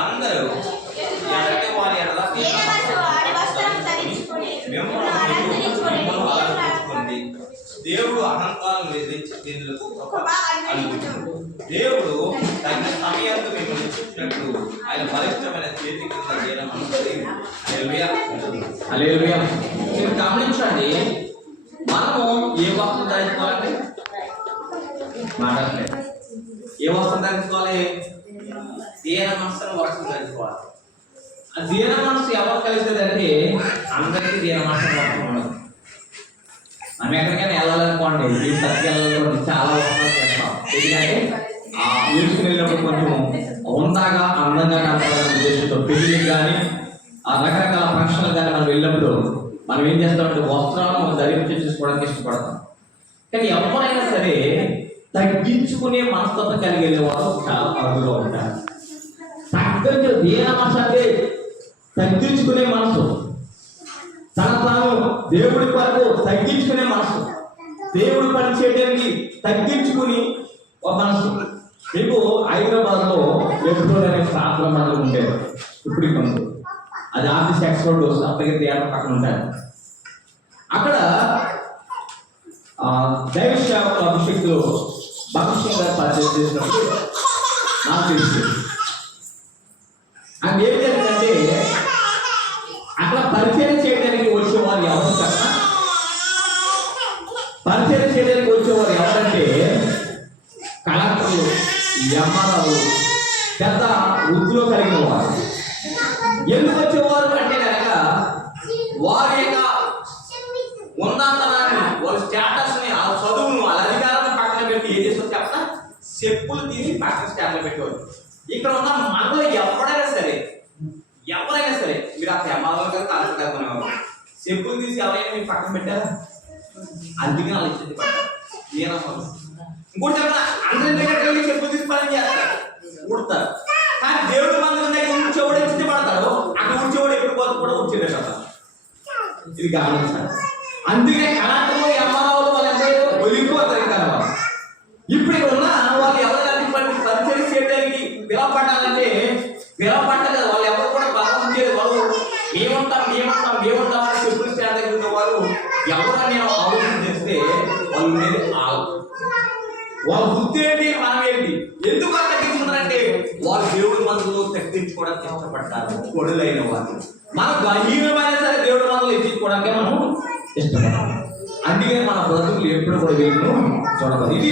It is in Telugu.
అందరూ ఎలాంటి వారి ఆరాధించుకోండి. దేవుడు అహంకారం ఎదిరించేందుకు దేవుడు తగిన సమయానికి మిమ్మల్ని చెప్పినట్లు ఆయన పవిత్రమైన చేతి కింద చేయడం మీరు గమనించండి. మనము ఏ వస్త్రం ధరించుకోవాలంటే మాట్లాడలేదు. ఏ వస్త్రం ధరించుకోవాలి? దీన మనసును వస్త్రం ధరించుకోవాలి. ఆ దీన మనసు ఎవరు కలిసేదంటే అందరికీ దీన మనసు వస్త్రం ఉండదు. మనం ఎక్కడికైనా వెళ్ళాలనుకోండి, ఈ సత్య వెళ్ళాలనుకోండి, చాలా వస్త్రాలు చేస్తాం. ఎందుకంటే ఆ ఊరికి వెళ్ళినప్పుడు కొంచెం ఉందాగా అందంగా కనపడాలనే ఉద్దేశంతో పెళ్లికి కానీ ఆ రకరకాల ఫంక్షన్లు కానీ మనం వెళ్ళినప్పుడు మనం ఏం చేస్తామంటే వస్త్రాలు మనం ధరించి చేసుకోవడానికి ఇష్టపడతాం. కానీ ఎవరైనా సరే తగ్గించుకునే మనస్తత్వం కలిగి వెళ్ళిన వారు చాలా అరుదుగా ఉంటారు. దీన మనసు అంటే తగ్గించుకునే మనసు, తాను దేవుడి కొరకు తగ్గించుకునే మనసు, దేవుడి పని చేయడానికి తగ్గించుకుని ఒక మనసు. మీకు హైదరాబాద్ లో ఎప్పుడో ప్రార్థన మండలం ఉండేది. ఇప్పుడు కొంత అది ఆఫీస్ ఎక్స్పోర్ట్ అప్పటికే థియేటర్ పక్కన ఉంటారు. అక్కడ దైవ సేవకుల అభిషేకులు భగవంతుని గారు పరిచయం చేసినప్పుడు నాకు తెలుసు అది ఏం జరిగిందంటే అక్కడ పరిచయం చేయడానికి వచ్చేవారు ఎవరు కన్నా పరిచయం చేయడానికి వచ్చేవారు ఎవరంటే కలెక్టర్లు, ఎంఆర్ఓలు, పెద్ద వృత్తిలో కలిగిన వారు. ఎందుకు వచ్చేవారు అంటే కనుక వారి యొక్క ఉన్నతనాన్ని, వాళ్ళ స్టేటస్ ని, ఆ చదువును, వాళ్ళ అధికారాన్ని పక్కన పెట్టి ఏం చేస్తారు చెప్పిన చెప్పులు తీసి పక్కన స్టాండ్ లో పెట్టేవారు. ఇక్కడ ఉన్న మనలో ఎవరైనా సరే మీరు ఆ ప్రమాదం కదా కలుసుకునేవారు. చెప్పులు తీసి ఎవరైనా మీరు పక్కన పెట్టారా? అందుకే వాళ్ళు ఇచ్చింది పట్టారు. ఇంకోటి చెప్పిన అందరి దగ్గర చెప్పులు తీసి పని చేస్తారు, ఉడతారు. కానీ దేవుడి మందిరం దగ్గర ఉంచేవాడు ఇచ్చి పడతాడు. అక్కడ ఉంచేవాడు ఎప్పుడు పోతే కూడా ఉంచేదే కదా. ఇది గమనించాలి. అందుకే కళాకారులు, ఎంఆర్ఓలు వాళ్ళంటే ఒలిగిపోతారు కదా. ఇప్పుడు ఇక్కడ ఉన్న వాళ్ళు ఎవరైనా పరిచయం చేయడానికి పిలవపడాలంటే పిలవపడ్డది. వాళ్ళు ఎవరు కూడా బాగా ఉంచేది. వాళ్ళు మేముంటాం అని చెప్పులు స్టాండ్ దగ్గర ఉన్నవారు ఎవరని ఆలోచన చేస్తే వాళ్ళు ఉండేది వాళ్ళ వృత్తి ఏంటి, మనం ఏంటి, ఎందుకు తగ్గించుకున్నారంటే వాళ్ళు దేవుడి మందులో తగ్గించుకోవడానికి ఇష్టపడతారు. కొడులైన వాళ్ళు మనం గహీనమైన సరే దేవుడి మందులు ఎత్తించుకోవడానికే మనం ఇష్టపడాలి. అందుకే మన బ్రతుకులు ఎప్పుడు కూడా వీళ్ళను చూడవాలి.